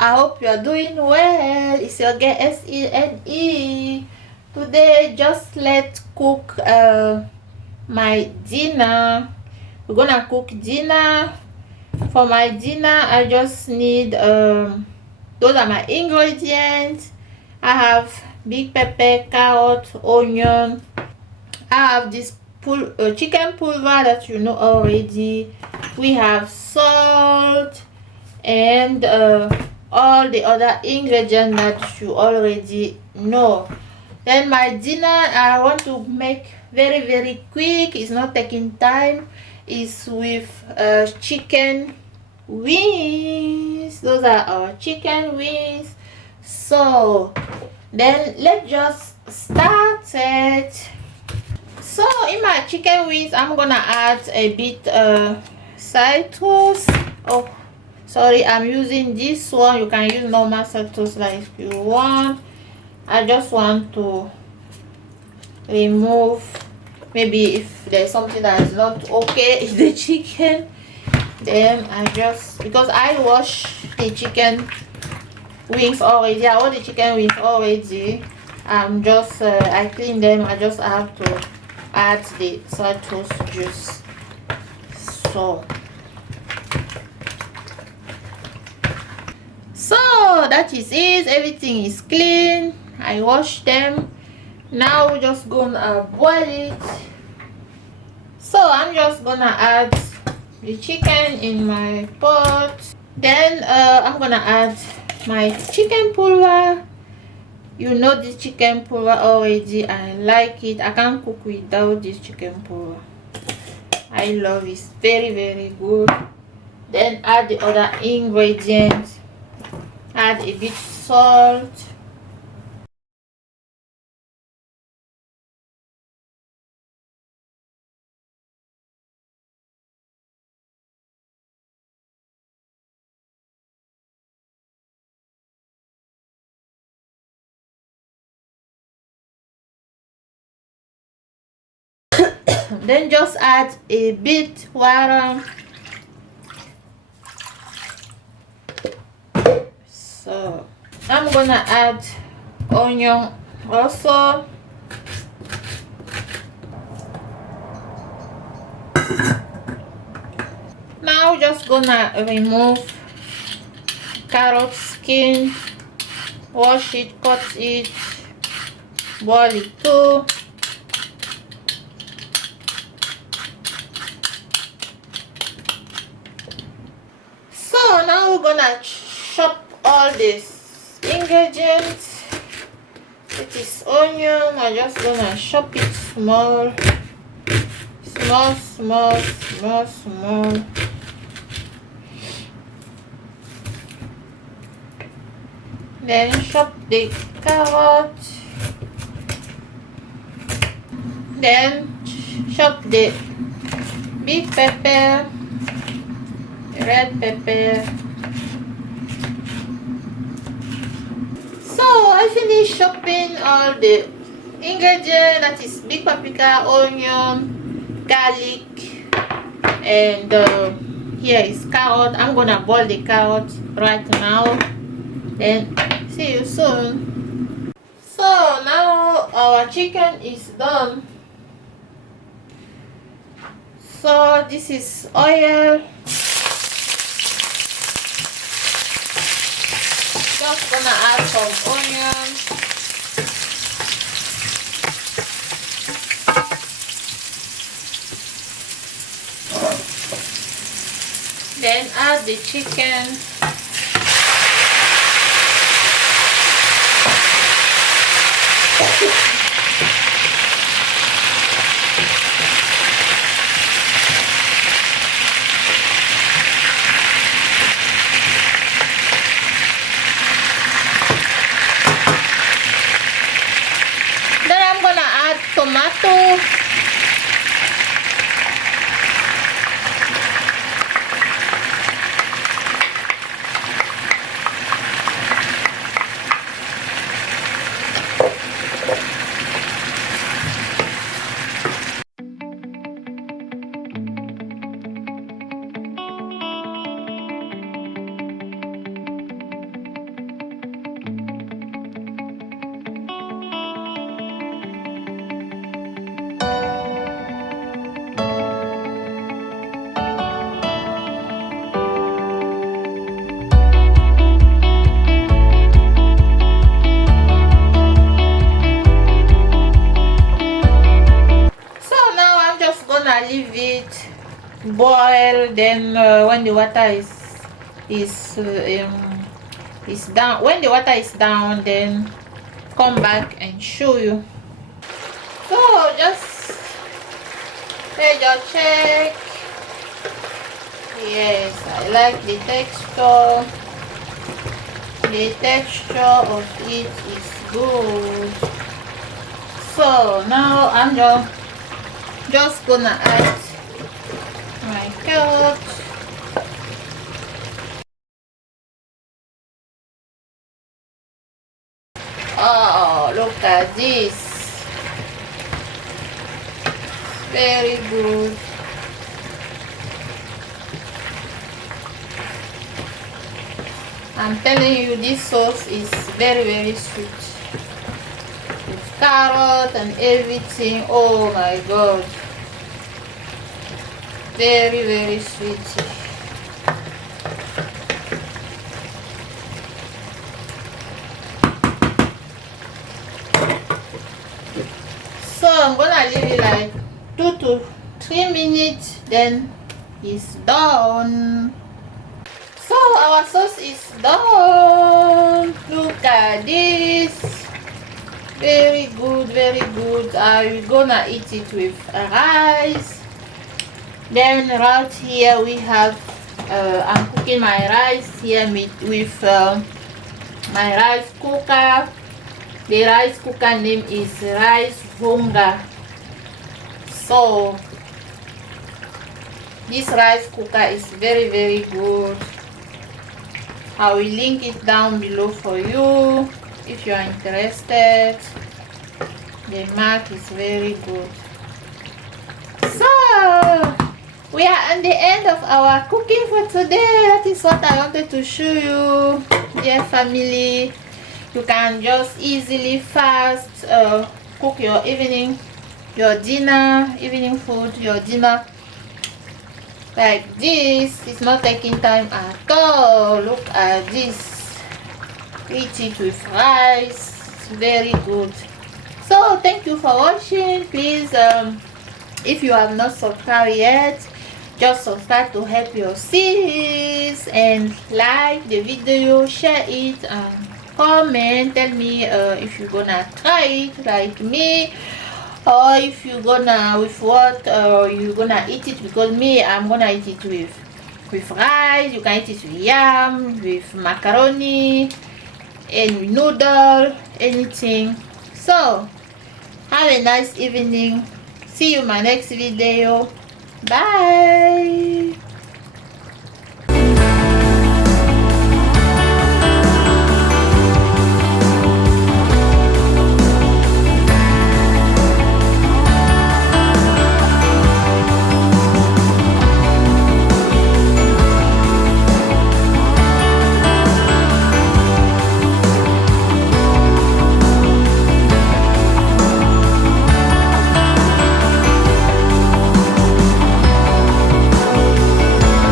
I hope you are doing well. It's your girl SENE. Today, just let's cook my dinner. We're gonna cook dinner. For my dinner, I just need those are my ingredients. I have big pepper, carrot, onion. I have this chicken pulver that you know already. We have salt and all the other ingredients that you already know. Then my dinner I want to make very quick. It's not taking time. It's with chicken wings. Those are our chicken wings. So then let's just start it. So in my chicken wings, I'm gonna add a bit citrus. Oh, sorry, I'm using this one. You can use normal citrus like if you want. I just want to remove maybe if there's something that is not okay in the chicken. Then I just, because I wash the chicken wings already, I wash the chicken wings already. I'm just I clean them. I just have to add the citrus juice. So that is it. Everything is clean. I washed them. Now we're just gonna boil it. So I'm just gonna add the chicken in my pot. Then I'm gonna add my chicken pulver. You know this chicken pulver already. I like it. I can't cook without this chicken pulver. I love it. It's very good. Then add the other ingredients. Add a bit salt. Then just add a bit water. So I'm gonna add onion also. Now just gonna remove carrot skin, wash it, cut it, boil it too. So now we're gonna chop all these ingredients. It is onion. I'm just gonna chop it small. Then chop the carrot. Then chop the big pepper, red pepper. So I finished chopping all the ingredients, that is big paprika, onion, garlic, and here is carrot. I'm gonna boil the carrot right now. Then see you soon. So now our chicken is done. So this is oil. Just gonna add some onion. Then add the chicken. Then I'm gonna add tomato. boil. Then when the water is down, when the water is down, then come back and show you. So just your check. Yes, I like the texture. The texture of it is good. So now I'm just gonna add my carrot. Oh, look at this. Very good. I'm telling you, this sauce is very sweet. With carrot and everything. Oh my god. Very sweet. So I'm gonna leave it like 2 to 3 minutes, then it's done. So our sauce is done. Look at this. Very good. I'm gonna eat it with rice. Then right here we have I'm cooking my rice here with my rice cooker. The rice cooker name is Rice Hunger. So this rice cooker is very good. I will link it down below for you if you are interested. The mark is very good. So we are at the end of our cooking for today. That is what I wanted to show you, dear family. You can just easily fast cook your evening food, your dinner like this. It's not taking time at all. Look at this. Eat it with rice. It's very good. So thank you for watching. Please if you have not subscribed yet, just subscribe to help your sis, and like the video, share it, and comment. Tell me if you're gonna try it like me, or if you're gonna with what you're gonna eat it, because me, I'm gonna eat it with rice. You can eat it with yam, with macaroni, and with noodle, anything. So have a nice evening. See you in my next video. Bye.